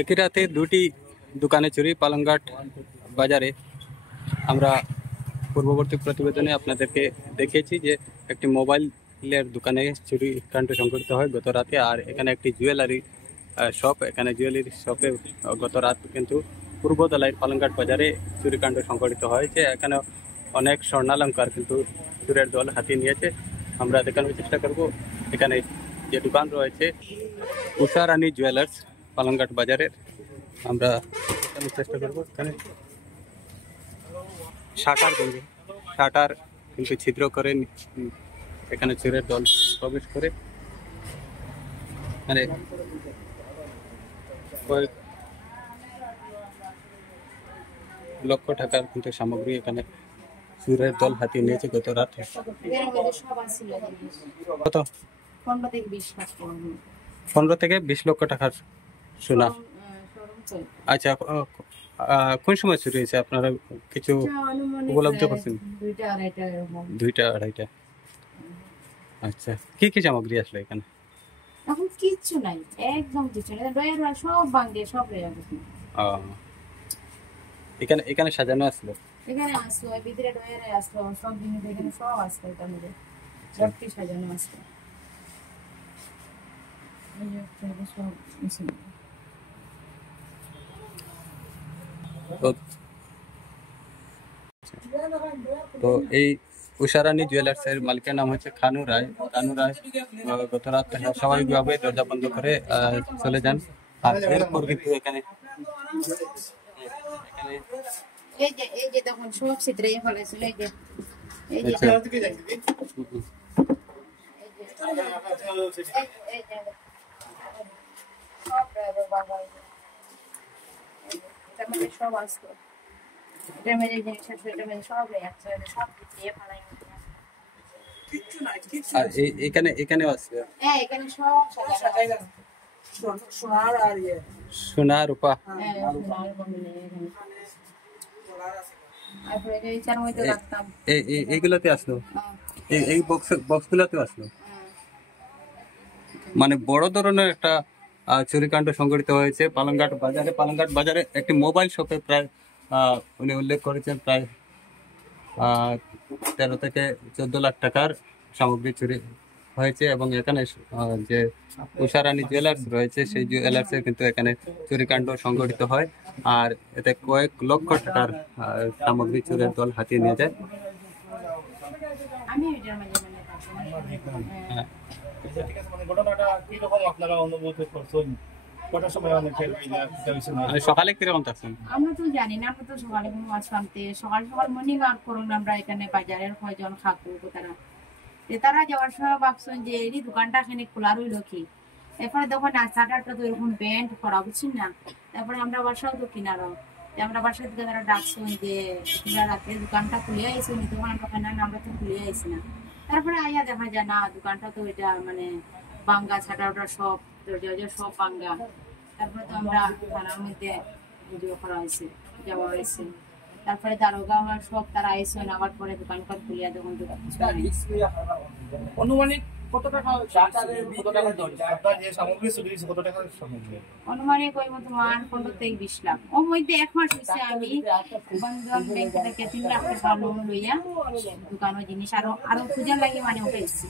একই রাতে দুটি দোকানে চুরি পালংঘাট বাজারে। আমরা পূর্ববর্তী প্রতিবেদনে আপনাদেরকে দেখিয়েছি যে একটি মোবাইলের দোকানে চুরি কাণ্ড সংঘটিত হয় গত রাতে। আর এখানে একটি জুয়েলারি শপ, এখানে জুয়েলারি শপে গত রাত কিন্তু পূর্বতলায় পালংঘাট বাজারে চুরিকাণ্ড সংঘটিত হয়েছে। এখানে অনেক স্বর্ণালঙ্কার কিন্তু চোরের দল হাতিয়ে নিয়েছে। আমরা দেখানোর চেষ্টা করব এখানে যে দোকান রয়েছে উষা রানী জুয়েলার্স পালংঘাট বাজারের। আমরা দেখানোর চেষ্টা করবো এখানে শাটার কিন্তু ছিদ্র করে এখানে চোরের দল প্রবেশ করে মানে কয়েক লক্ষ টাকার কিন্তু সামগ্রী এখানে চোরের দল হাতিয়ে নিয়েছে গত রাত। কত? 15 থেকে 20 লক্ষ টাকার সোনা। আচ্ছা, কোন সময় চুরি হয়েছে আপনারা কিছু উপলব্ধ করছেন? 2টা 2:30। আচ্ছা, কি কি সামগ্রী আসলো এখানে? এখন কিচ্ছু নাই, একদম কিছু নাই, ডয়ার সব ভাঙে, সব রয়ে গেছে। এখানে সাজানো আসলো, এখানে আসলো ভিতরে ডয়ারে আসলো, সব জিনিস এখানে সব আসলো, এটার মধ্যে ভর্তি সাজানো আসলো। এই যে সব কিছু তো এই উষা রানী জুয়েলার্স এর মালিকের নাম হচ্ছে খানু রায়। গত রাত স্বাভাবিকভাবে দরজা বন্ধ করে চলে যান। আর এরপর কিন্তু এখানে এই যে তখন সব ছিদ্রে ফেলেছিল, এই যে সব আসতো, এটার মধ্যে জিনিস আছে, এটার মধ্যে সব আছে, সব দিয়ে ফেলাই। আর এখানেও আছে, হ্যাঁ এখানে সব সোনা রূপা। এইগুলোতে আসলো, এই বক্স গুলোতে আসলো। মানে বড় ধরনের একটা চুরিকাণ্ড সংঘটিত হয়েছে পালংঘাট বাজারে একটি মোবাইল শপে। প্রায় উনি উল্লেখ করেছেন প্রায় 13 থেকে 14 লাখ টাকার সামগ্রী চুরি হয়েছে। এবং এখানে যে উষা রানী জুয়েলার্স রয়েছে সেই জুয়েলার্সের কিন্তু এখানে চুরিকাণ্ড সংঘটিত হয়। আর এতে কয়েক লক্ষ টাকার সামগ্রী চোরের দল হাতিয়ে নিয়ে যায়। সকালে কিরকম থাকছেন? আমরা তো জানি না, আমরা তো সকালে কোনো মাছ আনতে সকাল মর্নিং ওয়াক করুন। আমরা এখানে বাজারের কয়জন খাকু তারা যাওয়ার সময় ভাবছেন যে এই দোকানটা এখানে খোলা রইল কি। এরপরে যখন রাস্তাটা তো এরকম ব্যান্ড করা বুঝছেন না, তারপরে আমরা বাসাও তো কিনারো, আমরা বাসার দিকে তারা ডাকছেন যে তোমরা রাত্রে দোকানটা খুলে আইসো নি, তখন আমরা কেন আমরা তো খুলে আইসি না। তারপরে আইয়া দেখা যায় না, দোকানটা তো এটা মানে বাঙ্গা ছাটা ওটা সব দরজা সব বাঙ্গা। তারপরে তো আমরা থানার মধ্যে করা হয়েছে, যাওয়া হয়েছে। তারপরে দারোগা আমার সব তারা আইসে আবার পরে দোকানপাট খুলিয়া তখন অনুমানিক কত টাকা অনুমানিক ওই মতো 15 থেকে 20 লাখ। ওর মধ্যে 1 মাস হয়েছে আমি বন্ধন ব্যাংক থেকে 3 লাখ টাকা লোন লইয়া দোকানের জিনিস আরো পূজার লাগে মানে উঠেছি।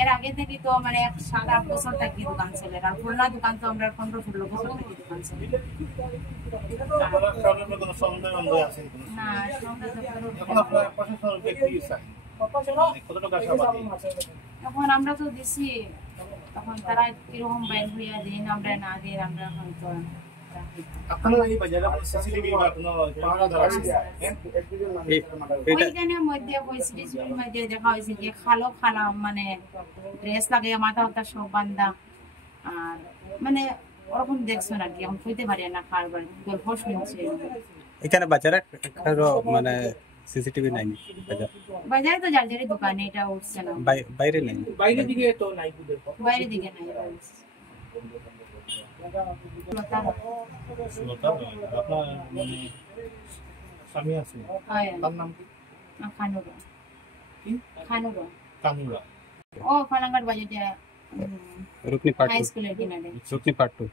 এর আগে থেকে তো মানে 7-8 বছর থাকি দোকান চলে। আর পুরোনো দোকান তো আমরা 15-16 বছর থাকি দোকান চলে। এখন আমরা তো দিছি, তখন তারা কিরকম বাইর হইয়া দিন আমরা না দিন, আমরা হয়তো দেখা হয়েছে যে খালা মানে ড্রেস লাগে মাথা হতা সব বান্ধা। আর মানে ওরকম দেখছো নাকি, এখন কইতে পারি না কার বাড়ি গল্প শুনছি। এখানে বাজারে মানে সিসিটিভি নাই বাজারে তো যার দোকানে এটা উঠছে না, বাইরে নেই, বাইরে দিকে তো নাই, বাইরে দিকে নাই। আপনার স্বামী আছে, তার নাম কি? খানুরা। কানুরা। ও পালংঘাট বাজারে রুকনি পার্ট হাই টু স্কুলের কিনারে রুকনি পার্ট টু